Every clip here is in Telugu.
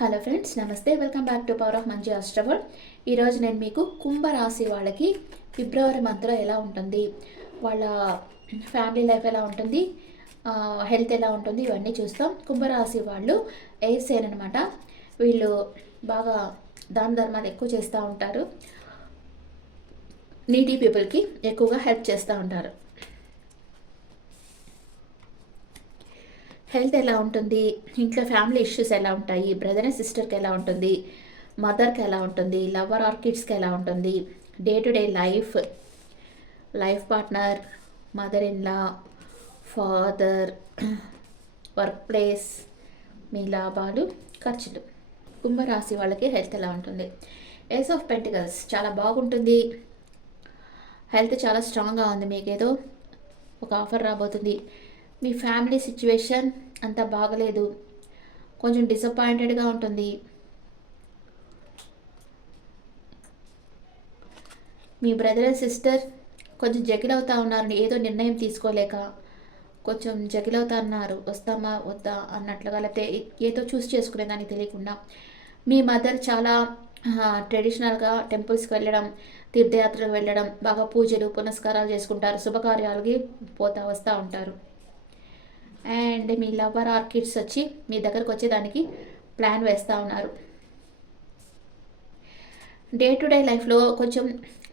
Hello friends namaste. Welcome back to power of మంచి అస్ట్రవల్ ఈరోజు నేను మీకు కుంభరాశి వాళ్ళకి ఫిబ్రవరి మంత్లో ఎలా ఉంటుంది వాళ్ళ ఫ్యామిలీ లైఫ్ ఎలా ఉంటుంది హెల్త్ ఎలా ఉంటుంది ఇవన్నీ చూస్తాం. కుంభరాశి వాళ్ళు ఎయిర్ సైన్ అనమాట వీళ్ళు బాగా దాన ధర్మాలు ఎక్కువ చేస్తూ ఉంటారు. నీటి పీపుల్కి ఎక్కువగా హెల్ప్ చేస్తూ ఉంటారు. హెల్త్ ఎలా ఉంటుంది? ఇంట్లో ఫ్యామిలీ ఇష్యూస్ ఎలా ఉంటాయి? బ్రదర్ అండ్ సిస్టర్కి ఎలా ఉంటుంది? మదర్కి ఎలా ఉంటుంది? లవర్ ఆర్ కిడ్స్కి ఎలా ఉంటుంది? Day to day life life partner mother in law father workplace మీ లాభాలు ఖర్చులు. కుంభరాశి వాళ్ళకి హెల్త్ ఎలా ఉంటుంది? ఏస్ ఆఫ్ పెంటికల్స్ చాలా బాగుంటుంది. హెల్త్ చాలా స్ట్రాంగ్గా ఉంది. మీకేదో ఒక ఆఫర్ రాబోతుంది. మీ ఫ్యామిలీ సిచ్యువేషన్ అంత బాగలేదు. కొంచెం డిసప్పాయింటెడ్గా ఉంటుంది. మీ బ్రదర్ అండ్ సిస్టర్ కొంచెం జగిలవుతా ఉన్నారు ఏదో నిర్ణయం తీసుకోలేక కొంచెం జగిలవుతా అన్నారు. వస్తామా? వద్దా? అన్నట్లుగా లేకపోతే ఏదో చూస్ చేసుకునే దానికి తెలియకుండా. మీ మదర్ చాలా ట్రెడిషనల్గా టెంపుల్స్కి వెళ్ళడం తీర్థయాత్రకు వెళ్ళడం బాగా పూజలు పునస్కారాలు చేసుకుంటారు. శుభకార్యాలకి పోతా వస్తూ ఉంటారు. అండ్ మీ లవర్ ఆర్ కిడ్స్ వచ్చి మీ దగ్గరకు వచ్చేదానికి ప్లాన్ వేస్తూ ఉన్నారు. డే టు డే లైఫ్లో కొంచెం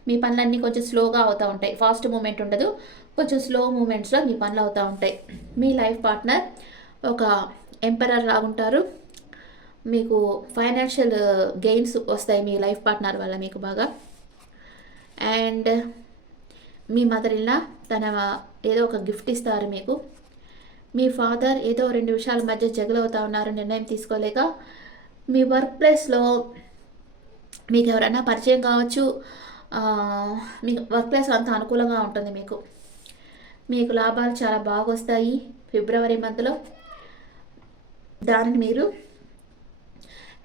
మీ పనులన్నీ కొంచెం స్లోగా అవుతూ ఉంటాయి. ఫాస్ట్ మూమెంట్ ఉండదు. కొంచెం స్లో మూమెంట్స్లో మీ పనులు అవుతూ ఉంటాయి. మీ లైఫ్ పార్ట్నర్ ఒక ఎంపరర్ లాగుంటారు మీకు ఫైనాన్షియల్ గెయిన్స్ uh, వస్తాయి మీ లైఫ్ పార్ట్నర్ వల్ల మీకు బాగా. అండ్ మీ మదర్ ఇలా తన ఏదో ఒక గిఫ్ట్ ఇస్తారు మీకు. మీ ఫాదర్ ఏదో రెండు విషయాల మధ్య జగలవుతా ఉన్నారు నిర్ణయం తీసుకోలేక మీ వర్క్ ప్లేస్లో మీకు ఎవరైనా పరిచయం కావచ్చు మీ వర్క్ ప్లేస్ అంత అనుకూలంగా ఉంటుంది మీకు. మీకు లాభాలు చాలా బాగా వస్తాయి ఫిబ్రవరి మంత్లో. దానిని మీరు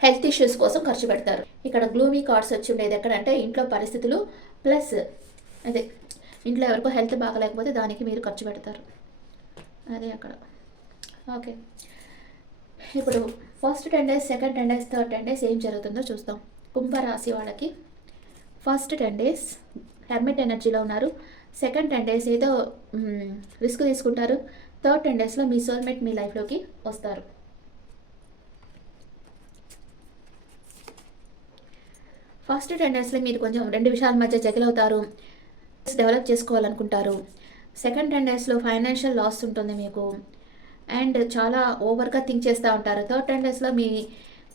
హెల్త్ ఇష్యూస్ కోసం ఖర్చు పెడతారు. ఇక్కడ గ్లూమీ కార్డ్స్ వచ్చి ఉండేది ఎక్కడంటే ఇంట్లో పరిస్థితులు ప్లస్ అదే ఇంట్లో ఎవరికో హెల్త్ బాగలేకపోతే దానికి మీరు ఖర్చు పెడతారు. అదే అక్కడ. ఓకే. ఇప్పుడు first ten days second ten days third ten days ఏం జరుగుతుందో చూస్తాం. కుంభరాశి వాళ్ళకి ఫస్ట్ టెన్ డేస్ హెర్మిట్ ఎనర్జీలో ఉన్నారు. సెకండ్ టెన్ డేస్ ఏదో రిస్క్ తీసుకుంటారు. థర్డ్ టెన్ డేస్లో మీ సోల్మేట్ మీ లైఫ్లోకి వస్తారు. ఫస్ట్ టెన్ డేస్లో మీరు కొంచెం రెండు విషయాల మధ్య జగిలవుతారు డెవలప్ చేసుకోవాలనుకుంటారు. సెకండ్ టెన్ డేస్లో ఫైనాన్షియల్ లాస్ ఉంటుంది మీకు. అండ్ చాలా ఓవర్గా థింక్ చేస్తూ ఉంటారు. థర్డ్ టెన్ డేస్లో మీ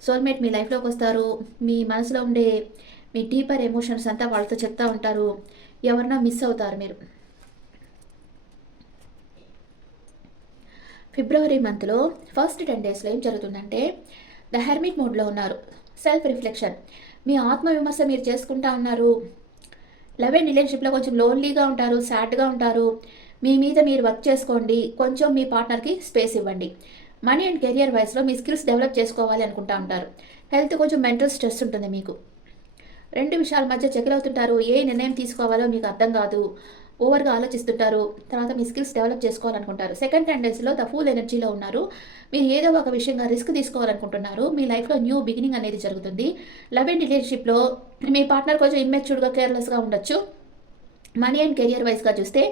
సోల్మేట్ మీ లైఫ్లోకి వస్తారు. మీ మనసులో ఉండే మీ డీపర్ ఎమోషన్స్ అంతా వాళ్ళతో చెప్తూ ఉంటారు. ఎవరినో మిస్ అవుతారు మీరు. ఫిబ్రవరి మంత్లో ఫస్ట్ టెన్ డేస్లో ఏం జరుగుతుందంటే ద హెర్మిట్ మోడ్లో ఉన్నారు. Self reflection. మీ ఆత్మ విమర్శ మీరు చేసుకుంటా ఉన్నారు. లవ్ అండ్ రిలేషన్షిప్లో కొంచెం లోన్లీగా ఉంటారు సాడ్గా ఉంటారు. మీ మీద మీరు వర్క్ చేసుకోండి. కొంచెం మీ పార్ట్నర్కి స్పేస్ ఇవ్వండి. మనీ అండ్ కెరియర్ వైస్లో మీ స్కిల్స్ డెవలప్ చేసుకోవాలి అనుకుంటా ఉంటారు. హెల్త్ కొంచెం మెంటల్ స్ట్రెస్ ఉంటుంది మీకు. రెండు విషయాల మధ్య చెకిల్ అవుతుంటారు ఏ నిర్ణయం తీసుకోవాలో మీకు అర్థం కాదు. ఓవర్గా ఆలోచిస్తుంటారు. తర్వాత మీ స్కిల్స్ డెవలప్ చేసుకోవాలనుకుంటారు. సెకండ్ టెన్ డేస్లో ద ఫుల్ ఎనర్జీలో ఉన్నారు. మీరు ఏదో ఒక విషయంగా రిస్క్ తీసుకోవాలనుకుంటున్నారు. మీ లైఫ్లో న్యూ బిగినింగ్ అనేది జరుగుతుంది. లవ్ అండ్ రిలేషన్షిప్లో మీ పార్ట్నర్ కొంచెం ఇమ్మెచ్యూర్డ్గా కేర్లెస్గా ఉండొచ్చు. మనీ అండ్ కెరియర్ వైజ్గా చూస్తే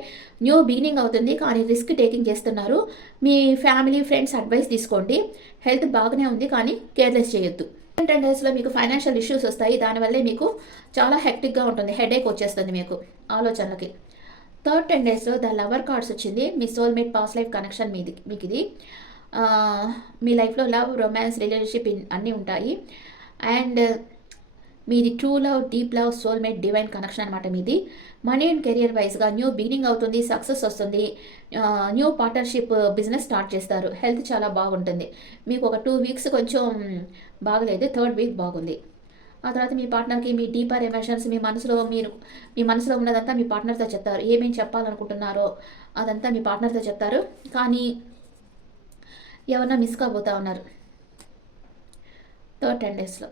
న్యూ బిగినింగ్ అవుతుంది. కానీ రిస్క్ టేకింగ్ చేస్తున్నారు. మీ ఫ్యామిలీ ఫ్రెండ్స్ అడ్వైస్ తీసుకోండి. హెల్త్ బాగానే ఉంది కానీ కేర్లెస్ చేయొద్దు. టెన్ డేస్లో మీకు ఫైనాన్షియల్ ఇష్యూస్ వస్తాయి. దానివల్లే మీకు చాలా హెక్టిక్గా ఉంటుంది. హెడేక్ వచ్చేస్తుంది మీకు ఆలోచనలకి. థర్డ్ టెన్ డేస్లో ద లవర్ కార్డ్స్ వచ్చింది. మీ సోల్మేట్ పాస్ లైఫ్ కనెక్షన్ మీది మీకు ఇది మీ లైఫ్లో లవ్ రొమాన్స్ రిలేషన్షిప్ అన్నీ ఉంటాయి. అండ్ మీది true love deep love soulmate divine connection అనమాట మీది. మనీ అండ్ కెరియర్ వైజ్గా న్యూ బిగినింగ్ అవుతుంది సక్సెస్ వస్తుంది. న్యూ పార్ట్నర్షిప్ బిజినెస్ స్టార్ట్ చేస్తారు. హెల్త్ చాలా బాగుంటుంది. మీకు ఒక టూ వీక్స్ కొంచెం బాగలేదు థర్డ్ వీక్ బాగుంది. ఆ తర్వాత మీ పార్ట్నర్కి మీ డీపర్ ఎమోషన్స్ మీ మనసులో మీరు మీ మనసులో ఉన్నదంతా మీ పార్ట్నర్తో చెప్తారు. ఏమేమి చెప్పాలనుకుంటున్నారో అదంతా మీ పార్ట్నర్తో చెప్తారు. కానీ ఎవరన్నా మిస్ కాబోతా ఉన్నారు. థర్డ్ టెన్ డేస్లో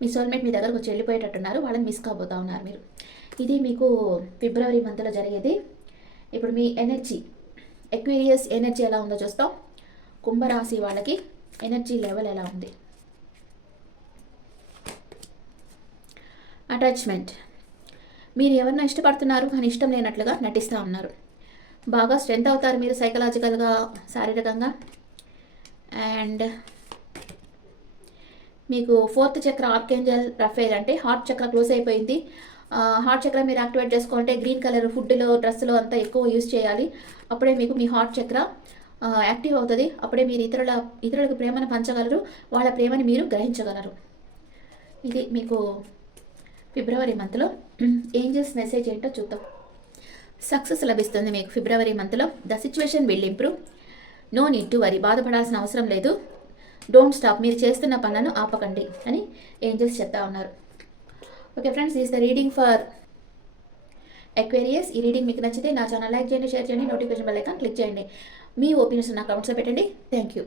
మీ సోల్మేట్ మీ దగ్గరకు వచ్చి వెళ్ళిపోయేటట్టున్నారు. వాళ్ళని మిస్ కాబోతా ఉన్నారు మీరు. ఇది మీకు ఫిబ్రవరి మంత్లో జరిగేది. ఇప్పుడు మీ ఎనర్జీ ఎక్వీరియస్ ఎనర్జీ ఎలా ఉందో చూస్తాం. కుంభరాశి వాళ్ళకి ఎనర్జీ లెవెల్ ఎలా ఉంది? అటాచ్మెంట్. మీరు ఎవరినో ఇష్టపడుతున్నారు కానీ ఇష్టం లేనట్లుగా నటిస్తూ ఉన్నారు. బాగా స్ట్రెంత్ అవుతారు మీరు సైకలాజికల్గా శారీరకంగా. అండ్ మీకు ఫోర్త్ చక్ర ఆర్కేంజల్ రఫేల్ అంటే హార్ట్ చక్ర క్లోజ్ అయిపోయింది. హార్ట్ చక్ర మీరు యాక్టివేట్ చేసుకుంటే గ్రీన్ కలర్ ఫుడ్లో డ్రెస్సులో అంతా ఎక్కువ యూజ్ చేయాలి. అప్పుడే మీకు మీ హార్ట్ చక్ర యాక్టివ్ అవుతుంది. అప్పుడే మీరు ఇతరుల ఇతరులకు ప్రేమను పంచగలరు. వాళ్ళ ప్రేమని మీరు గ్రహించగలరు. ఇది మీకు ఫిబ్రవరి మంత్లో ఏంజల్స్ మెసేజ్ ఏంటో చూద్దాం. సక్సెస్ లభిస్తుంది మీకు ఫిబ్రవరి మంత్లో. The situation will improve. No need to worry. బాధపడాల్సిన అవసరం లేదు. Don't stop. మీరు చేస్తున్న పనులను ఆపకండి అని ఏంజల్స్ చెప్తా ఉన్నారు. Okay friends is the reading for Aquarius ఈ రీడింగ్ మీకు నచ్చితే నా ఛానల్ లైక్ చేయండి షేర్ చేయండి నోటిఫికేషన్ బెల్ ఐకాన్ క్లిక్ చేయండి. మీ ఒపీనియన్స్ నా కమెంట్స్లో పెట్టండి. Thank you